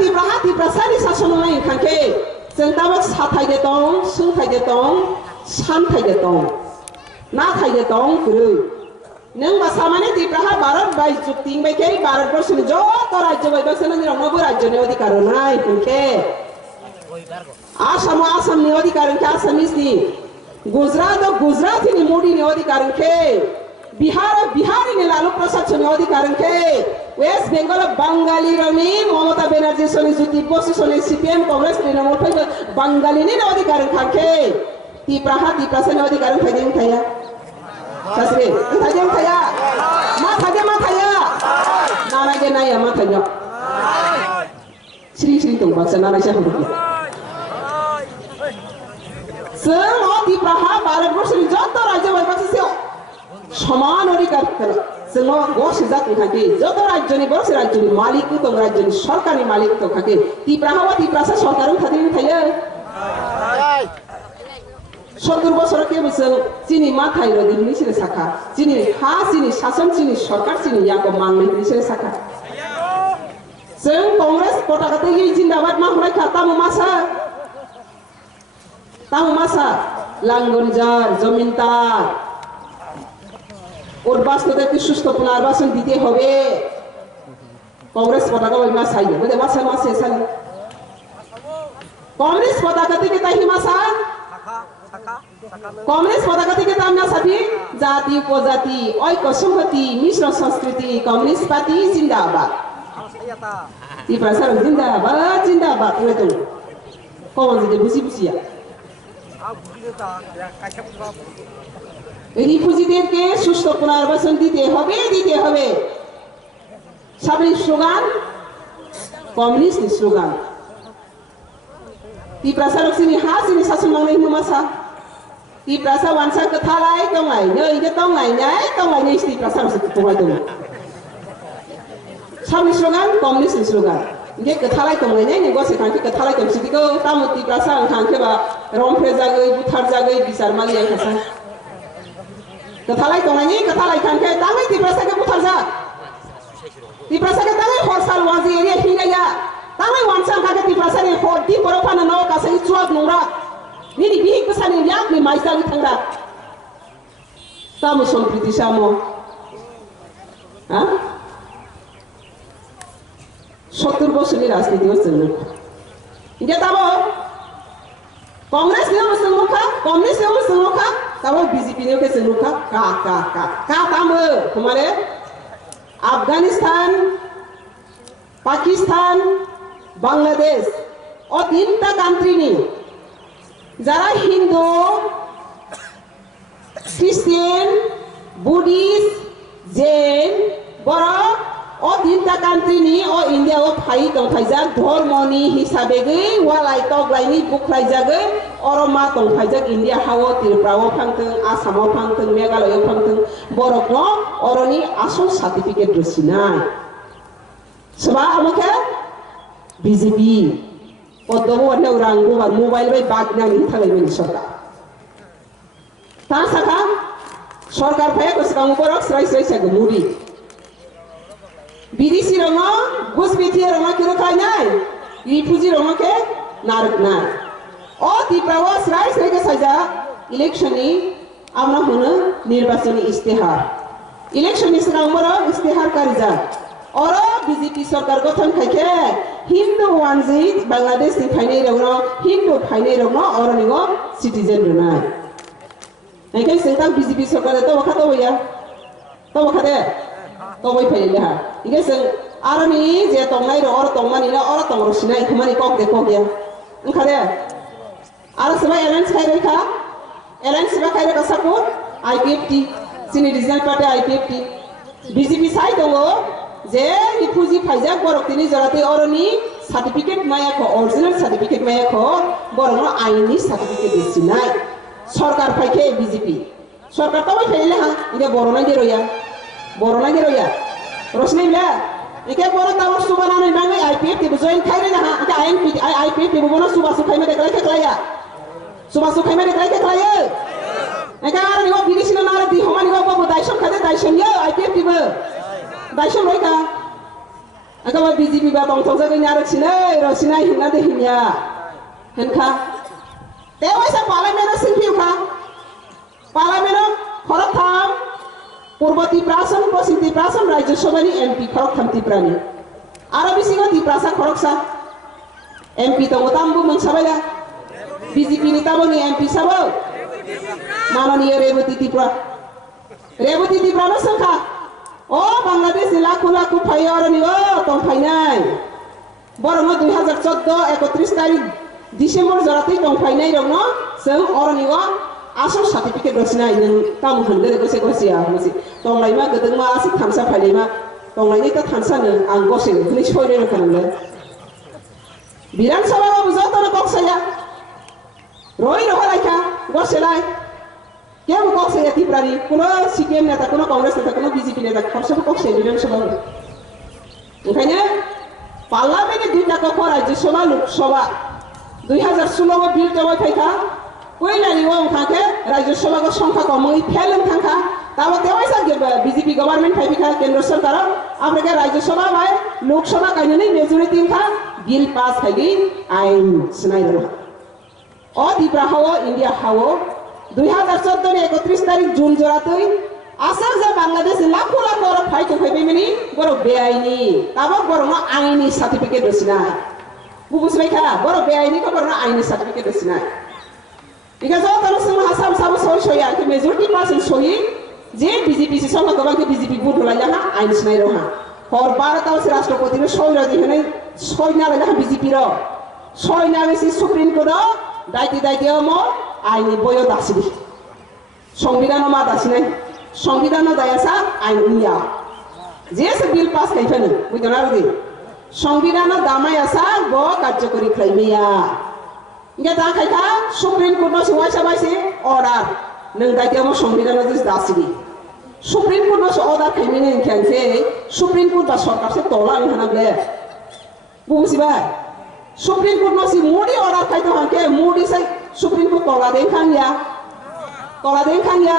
तिब्रासानि सासन नाय खांखे जों दाबो साथायदे दं सोंथायदे दं सानथायदे दं नाथायदे दं गुरु नों बासा माने तिब्राहा भारत बाय जुक्तिं बायखे भारतबर्षनि जत राज्य बायबासनो निरावनोबो राज्यनि अधिकार नाय खांखे आसामनि अधिकार खांखे आसामिसनि गुजरातनि मोदीनि अधिकार खांखे बिहारनि लालू प्रसाद सोनि अधिकार खांखे वेस्ट बेंगल बांगाली रनि ममता बेनार्जी सोनि ज्योति बसु सोनि सीपीएम कांग्रेस तृणमूल फैबो बांगालीनि अधिकार खांखे तिब्रासानि अधिकार थायदों थाया सासरे थायदों थाया मा थाया नानागे नाया मा थाया सिरि दं बाक्सा नानायसा हरगोन जों तिब्राहा भारतबर्षनि जत राज्य बायबासो समान अधिकार जोङो गसे जाति खाके जत राज्यनि बसे राज्यनि मालिक दं राज्यनि सरकारनि मालिक दं खाके तिब्रासा सरकार थादों थायो 70 বছর के बोसोर चिनी मा थायो दिनि सिरे साखा चिनी हा चिनी शासन चिनी सरकार चिनी याको मांगनि सिरे साखा जों कांग्रेस पताकाते जिंदाबाद मा हराय खाता तामु मासा लांगनजार जमीनदार ওর বাস্তবতাকে সুস্থ পুনর্বাসন দিতে হবে কংগ্রেস পতাকা ওই মাস আইয়ে বলে মাসে সালে কংগ্রেস পতাকা থেকে তাই মাসা কংগ্রেস পতাকা থেকে তাম না সাথী জাতি উপজাতি ঐক্য সংহতি মিশ্র সংস্কৃতি কমিউনিস্ট পার্টি জিন্দাবাদ তিব্রাসার জিন্দাবাদ বলে তো কমন যদি বুঝিয়া রিফিউজিদেরকে সুস্থ পুনর্বাসন দিতে হবে সাবলীল স্লোগান কমিউনিস্ট স্লোগান तिब्रासानि हा सिनि सासन नांनाय मासा तिब्रासा वानसा कथालाय दंलाय नै जे दंलायनाय तिब्रासासो दंलाय दं साबलील स्लोगान कमिउनिस्ट स्लोगान इगे कथालाय दंलायनाय नै गसे खांखि कथालाय दं सिदिखौ तामु तिब्रासा खांखेबा रंफ्रे जागै बुथार जागै बिसार मालिया खासा कथालाय दंलायनि कथालाय खांखे तामै तिब्रासाके बुथार जा तिब्रासाके तामै हरसाल वाजि एरिया हिंगाया तामै वानसा खाके तिब्रासानि हरदि बरफानो न गासै चुवाक नंरा निनि बिहि गोसानि याकनि माइजालि थांरा तामु सम्प्रीति सामो हा 70 বছরनि राजनीतियाव जोंनो इगे ताबो कांग्रेसनियाव जोंमुखा कमिउनिस्टनियाव जोंमुखा ताबो बीजेपीनियाव जोंमुखा का तामो हमारे अफगानिस्तान पाकिस्तान बांग्लादेश और 3টা কান্ট্রিনি যারা হিন্দু খ্রিস্টান বুদ্ধিস্ট জৈন বড় और 3টা কান্ট্রিনি और ইন্ডিয়াও ফাই দंथायजाक धर्मनि हिसाबै गै वालाय तगलायनि बुख्लायजागै अरमा दंथायजाक इन्डिया हाव त्रिपुराव फांथों आसामाव फांथों मेघालयाव फांथों बरकन अरनि आसल सार्टिफिकेट रसिनाय सोबा आमोखे बीजेपी पद्मो वन्याव रांगो बार मोबाइल बाय बागनानि थालायमोन सरकार ता साखा सरकार फाय गोसगां बरक स्राय सागो मुरि বিদেশি রঙ ঘুষপেঠিয়ে রঙ কিরো খাইনাই রিফিউজি রঙ কে নারকনাই ও তিপ্রাও স্রাই কে সাইজা ইলেকশননি আমরা হনো নির্বাচনী ইস্তেহার ইলেকশননি সিগাংবর ইস্তেহার কারিজা और बीजेपी सरकार गठन खाइखे हिंदू वानजि बांग्लादेश नि फाइनाय रङ हिंदू फाइनाय रङ और निगो सिटीजन रनाय नायखे सेता बीजेपी सरकार तो वखा दे तो वै फैले हा इगे जों आरनि जे तंनाय र और तंमानि न और तंग रसिनाय खमानि कक गया ओंखारे आरो सबा एलायन्स खायरे साको आईपीएफटी सिनि रिजनल पार्टी आईपीएफटी बीजेपी साइ दङ जे रिफिउजी फाइजा बरकतिनि जराते अरनि सार्टिफिकेट मायाखौ ओरिजिनल सार्टिफिकेट मायाखौ बरनो आइनि सार्टिफिकेट दिसिनाय सरकार फाइखे बीजेपी सरकार तो फैले हा इगे बरना गेरोया रसनैला इके बर ताव सुबानानै नाङै आईपीएफ टिबो जइन खायरे ना इके आईपीएफ टिबो बनो सुबासु खायमे देखाय खेख्लाया इके आरो निगो बिदिसिना नारे दि हमानि गो दाइसम खादे दाइसमयो IPF टिबो दाइसम रयका Agak BJP ba tong saja kenyar sini, rosina hina deh hina, henka. Tewa sa parlimen singpiu ka, parlimen korok tham, purba Tiprasan, posin Tiprasan, Rajya Sabha ni MP korok tham Tiprani. Arabi singa Tiprasa korok sa, MP tong utambu mengsabaya, BJP ni tamu ni MP sabau, mana ni Rebuti Tipra, Rebuti Tipra no sangka. Oh, Bangladesh laku payar ni oh, tong painai. Borong 2014 31 tarik Desember jarati tong painai rong no, seng orang ni oh, asal sertifikat rosina yang tamu hendak gose ya, masih. Tong lain mah gedeng mah asik thamsa painai mah, tong lain itu thamsa ne, anggose ne, ini shoy ne kan le. Biran sabah mah buat tanah kok saya. Roy roh lagi gose lai. Kaya mo kok saya Tiprani, kuno CPM neta, kuno Kongres neta, kuno BJP neta, kapsa kok saya bilang sebab. Makanya, parlimen itu dia kok Rajya Sabha, Lok Sabha, 2016 bill jawab mereka, kue nari wong thangke, Rajya Sabha ko songkha komoi phelan thangka, tawa tewa isa BJP government mereka Kendra Sarkar, Afrika Rajya Sabha bae, Lok Sabha kanya ni majority thangka, bill pass kagi, ain senai dulu. Oh Tipra hawo, India hawo. 2014 ni 31 tarik Jun joratoi asal za Bangladesh lakho orang fight hoibe mini boro beaini tabo boro no aini certificate dosina bubus baika boro beaini ko boro no aini certificate dosina because all the semua asam sabu soy ya ke majority person soy je BJP si sama gabang ke BJP vote hola jaha aini snai roha और 12 ताव से राष्ट्रपति ने सोई रही है नहीं सोई ना लगा बीजेपी रो सोई ना वैसे सुप्रीम कोर्ट दायित्व मो आईनी बोयो दासिदी संविधान मा दासिनाय संविधान दायासा आईन उया जेसे बिल पास खाइफानो बुझना रदि संविधान दामायासा गो कार्यकरी खाइमेया इंगे दा खाइखा सुप्रीम कोर्ट नो सवायसा बायसे अर्डार नों दायित्व मो संविधान दिस दासिदी सुप्रीम कोर्ट नो अर्डार खाइमेने इनखानसे सुप्रीम कोर्ट बा सरकार से तोला होनाबले बुझिबा सुप्रीम कोर्ट नो सि मोडी अर्डार खाइतो हाके मोडी से सुप्रीम कोर्ट तोला देखान ya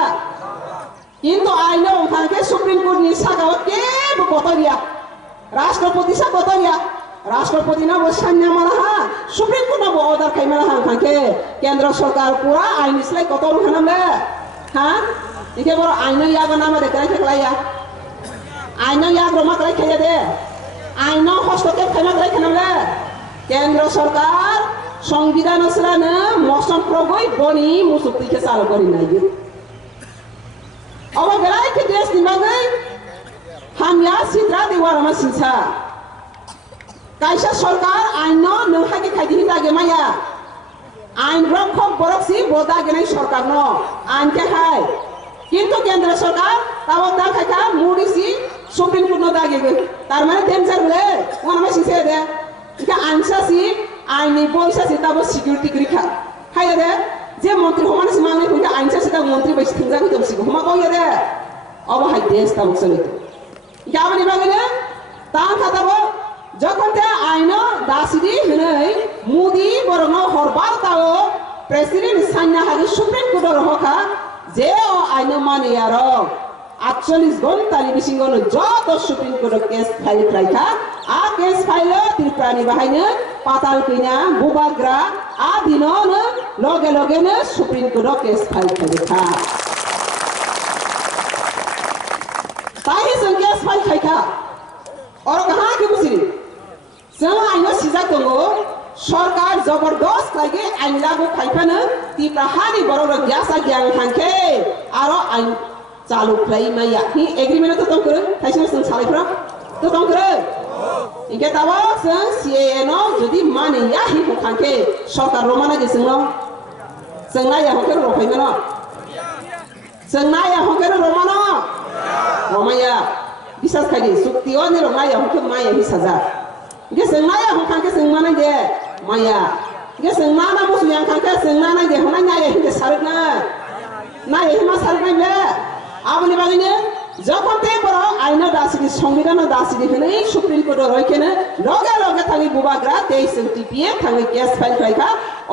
কিন্তু আইনে ওখানকে সুপ্রিম কোর্ট নি সাগাও কেবো কতরিয়া রাষ্ট্রপতি সা কতরিয়া রাষ্ট্রপতি না বসান্যা মারা সুপ্রিম কোর্ট না অর্ডার খাইমারা ওখানকে কেন্দ্র সরকার পুরা আইন ইসলাই কত ওখানলে হ্যাঁ ইকে বড় আইনে ইয়াগো নামা দেখাই থাকলাইয়া আইনে ইয়াগ রমা করাই খাইয়া দে আইনে হস্তক্ষেপ খাইমা করাই খানালে কেন্দ্র সরকার সংবিধান আসলানে মৌসুম প্রগই বনি মুসুক্তিকে চালু করি নাই अब बेलाय के देश निमागै हामया सिद्रा देवारमा सिंसा कायसा सरकार आइन नोहागे खाइदिनि दागे माया आइन रखम बरकसि बोदागे नै सरकार न आइन के हाय किन्तु केंद्र सरकार ताव दा खाइखा मुडिसि सुप्रीम कोर्ट न दागे तार माने डेंजर बले वनमा सिसे दे इका आइनसासि आइनि बोइसासि ताबो सिकिउरिटी ग्रिखा हाय दे जे मंत्री हमाने सिमांगने फुंका आइनसा सिदा मंत्री बैस थंजा गई तमसिगो हमा को येदे अब हाय देश ताबो सलितो याबनि बागने तां खाताबो जखनते आइनो दासिदि हनै मोदी बरनो हरबार ताओ प्रेसिडेंट सान्ना हागि सुप्रीम कोर्ट रखा जे आइनो माने यारो 48 घंटानि बिसिंगनो जत सुप्रीम कोर्ट केस फाइल खाइखा आ केस फाइल तिरप्रानि बाहायनो पाताल किना बुबाग्रा आ दिनोनो लगे लगे ने सुप्रीम कोर्ट केस फाइल खाइखा ताहि जों केस फाइल खाइखा और कहां के बुझिरि जों आइनो सिजा दंगो सरकार जबरदस्त लागे आइन लागु खाइफानो तिप्रा हानि बररो ग्यासा ग्यां थांखे आरो आइन चालु खाइ माया हि एग्रीमेंट तो तंकरो थाइसो जों सालायफ्रा तो तंकरो इनके तावा जों सीएए नो जदि माने या हि खांखे सरकार रमाना जे जों नाया हके रफाइनो जों नाया हके रमाना रमाया बिसास खाइदि सुक्तिओ नि रमाया हके माया हि साजा इनके जों नाया हखांखे जों माने दे माया इनके जों नाना बुसु yang खांखे जों नाना दे हना नाया हि सारना नाया हि मा सारना ले आबनि बागिने যখন তে বড় আইন দাসিদি সংবিধান দাসিদি হনে সুপ্রিম কোর্ট রইকেনে লগে লগে থাকি বুবাগ্রা 23 টিপিএ থাকি কেস ফাইল খাইখা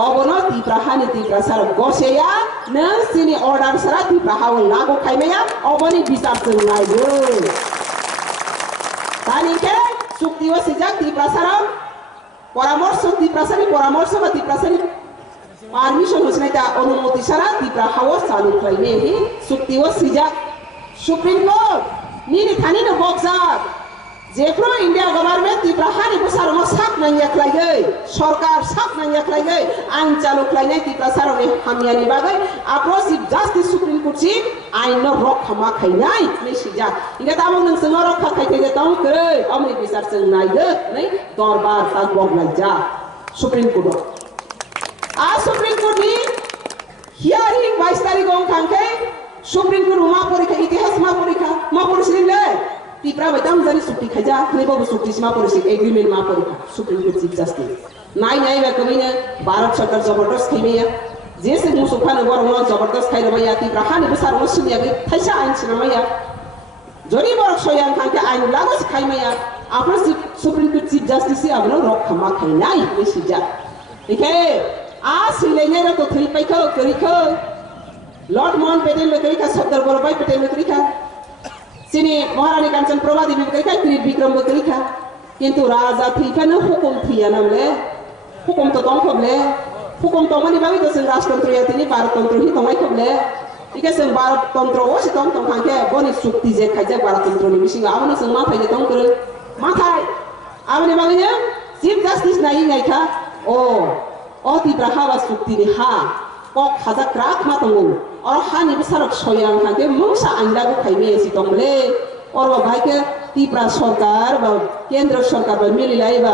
অবন তিপ্রাহানি তিপ্রাসার গসেয়া নসিনি অর্ডার সারা তিপ্রাহাও লাগু খাইমেয়া অবনি বিচার जों नायगो तानिके চুক্তিও সিজাক ত্রিপ্রাসারাম ত্রিপ্রাসারি পরামর্শ বা ত্রিপ্রাসারি পারমিশন হচ্ছে তা অনুমতি ছাড়া ত্রিপ্রা হাওয়া চালু খাইনে হি চুক্তিও সিজাক সুপ্রিম কোর্ট নিনি থানিনো বকজাক যেফ্রো ইন্ডিয়া গভর্নমেন্ট ত্রিপ্রা হানি বসারমো সাক নাইয়াख्लायगै সরকার সাক নাইयाख्लायगै আইন চালু খাইনাय ত্রিপ্রা সারনে হামিয়ানি বাগै আপro চিফ জাস্টিস সুপ্রিম কোর্ট চি আইন রক্ষা মা খাইনাय মেসিজা ইগা তামো नोंसोर रक्षा खाइथे दं कै अमनि बिचार जों नायदो नै दरबार ता गबलायजा सुप्रीम कोर्ट आ सुप्रीम कोर्ट नि हियारिंग 22 तारिख अंखांखे सुप्रीम कोर्ट मा परीक्षा इतिहास मा परीक्षिले ত্রিপুরা বাইতাম জানি চুক্তি খাইজা খনিবাবু চুক্তি मा परीक्षा एग्रीमेंट मा परीक्षा सुप्रीम कोर्ट चीफ जस्टिस नाय बेकमिनो भारत सरकार जबरदस्त खाइमेया जेसे मुसुफानो बरनो जबरदस्त खाइरमाया त्रिपुरा हानिबो सारनो सुनियागै थाइसा आइन सिनामाया जरि बर सयां खांखे आइन लागोस खाइमाया आपन सुप्रीम कोर्ट चीफ जस्टिस आपनो रक्षा मा खाइनाय बेसिजा इखे आ सिलेने र तो थ्रिपाइखो करिखो लॉर्ड माउंट पेटेल बेकरिखा सरदार वल्लभभाई पेटेल बेकरिखा sini महारानी कांचन प्रभा देवी बेकरिखा त्रिविक्रम विक्रम बेकरिखा किंतु राजा थैखानो हुकुम थैयानामले हुकुम तो दंखबले हुकुम तंगनि बागै तो जों राजतंत्र यातिनि भारत तंत्र हि तंगाय खबले इके जों भारत तंत्र ओ सितम तंखांखे बनि चुक्ति जे खाइजे भारत तंत्रनि बिसिङा आबनो जों मा थाइजे दंकरो मा थाइ आबनि बागैनो चीफ जस्टिस नायखा ओ त्रिपुरा हावा चुक्तिनि हा कक हाजा क्राक मा दंगो और हानि बिसारक सयां खांखे मुंसा आइनलागो खाइमे सि दंले और बाइके त्रिपुरा सरकार बा केंद्र सरकार बा मिलिलाय बा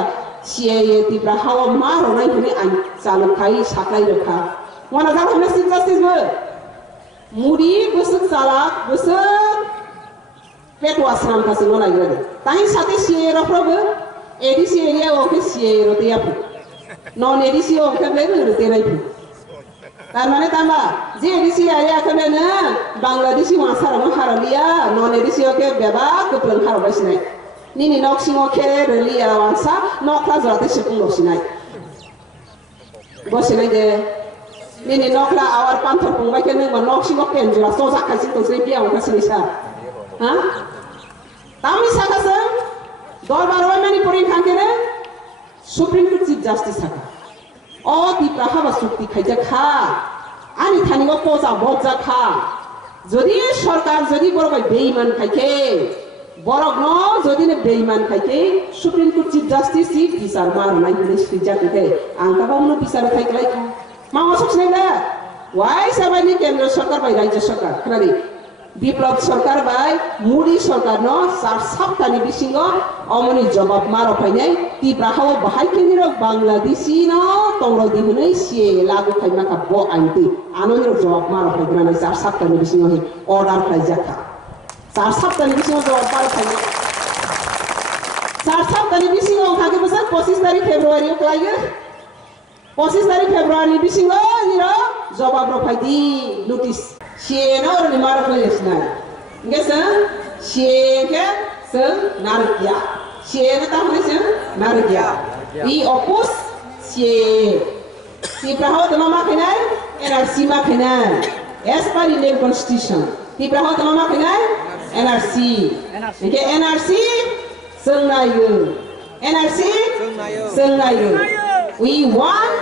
सीएए त्रिपुरा हावा मा रनाय हने आइन चालु खाइ साकाय रखा वना जा हमने चीफ जस्टिस बो मुडी गोसो चालाक गोसो पेटवा स्राम खासे न नागिरदे ताहि साथे सीएए रफ्रबो एडीसी एरिया ओके सीएए रतिया नन एडीसी ओके ब्लेन रते नायफु तारमाने तामा जे एडीसी एरिया खबेनो बांग्लादेशी मासारमो हारलिया नन एडीसी ओके बेबा कपलन हारबासिनाय निनि नक्सिङो खेरे रलिया वांसा नक्ला जराते सिपुं लसिनाय बसिनाय दे निनि नक्ला आवार पान्थर फंबाय के नों नक्सिङो पेनजुरा सजा खाइसिं तोसै बियाव खासिनिसा हा तामि साखासों दरबारवा मानि परिं खांकेने सुप्रीम कोर्ट चीफ जस्टिस थाखा ओ त्रिपुरा हावा चुक्ति खाइजा खा आनि थानिगो पजा बजा खा जदि सरकार जदि बरबाय बेईमान खाइखे बरक न जदि ने बेईमान खाइखे supreme court chief justice chief बिचार मारनाय हने सिजाखै आं ताबावनो बिचार थाइखलाय मावा सखनायला वाइ साबानि केन्द्र सरकार बाय राज्य सरकार खोनादि বিপ্লব सरकार बाय मुडी सरकार न 4 सप्ताहनि बिसिङो अमनि जवाब मारो फाइनाय त्रिपुरा हावा बाहायखेनि र बांलादेशी न तंग्र दिहुनै सीए लागु खाइमाखा ब आइनति आननि जवाब मारो फाइग्रानै 4 सप्ताहनि बिसिङो हि अर्डार खाइजाखा 4 सप्ताहनि बिसिङो जवाब मारो फाइनाय 4 सप्ताहनि बिसिङो खाके बसा 25 तारिख फेब्रुवारि क्लाइयो 25 तारिख फेब्रुवारि बिसिङो निर जवाब र फाइदि notice Siena orang di mana kelihasna, enggak siena seng nargia, siena tahu ni seng nargia. I opus si perahu tema makanai, NRC makanai, as per Indian Constitution. Si perahu tema makanai, NRC. Okey NRC seng nayu, NRC seng nayu. We want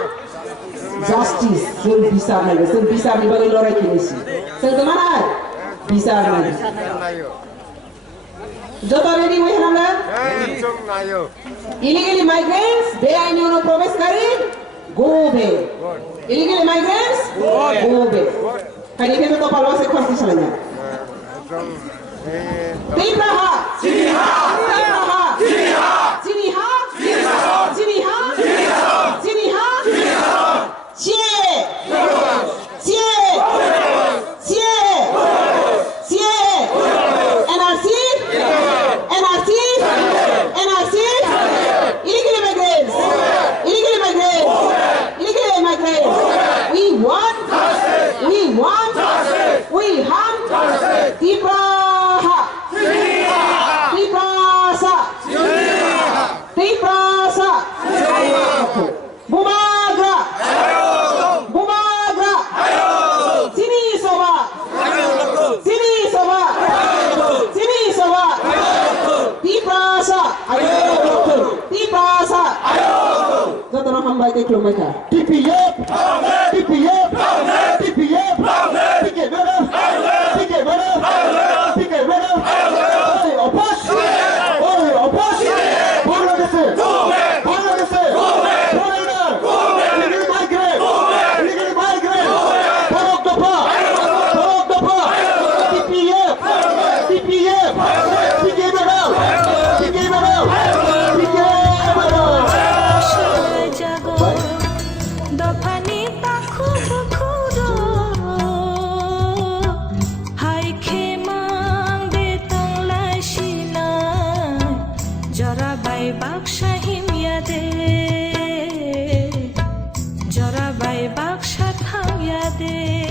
justice, sun bisa dibagai lorai kinesi. Sengkemana? Bisa lagi. Jodoh ready weh namanya? Illegal migrants, beaini ono proves kari, go away. Illegal migrants, go away. Kali ini tu pahlawan sekolah salahnya. Tirha, Ciniha, Tirha, Ciniha, Ciniha, Ciniha, Ciniha, NRC, illegal immigrants, we want, we have, Tirha, हामबाय दे खुलुमबाय था TPF TPF TPF Ticket runner Ticket runner Ticket runner Oi Abbas Oi Abbas Bangladesh Bangladesh Foreigner Illegal migrant Barok Dapa TPF TPF Ticket runner Ticket runner Ticket runner দফানি পাখু খুরো হাই খেমাং দে তংলাই সিনা জরা বাই বাক্সা হিমিয়া দে জরা বাই বাক্সা থাংয়া দে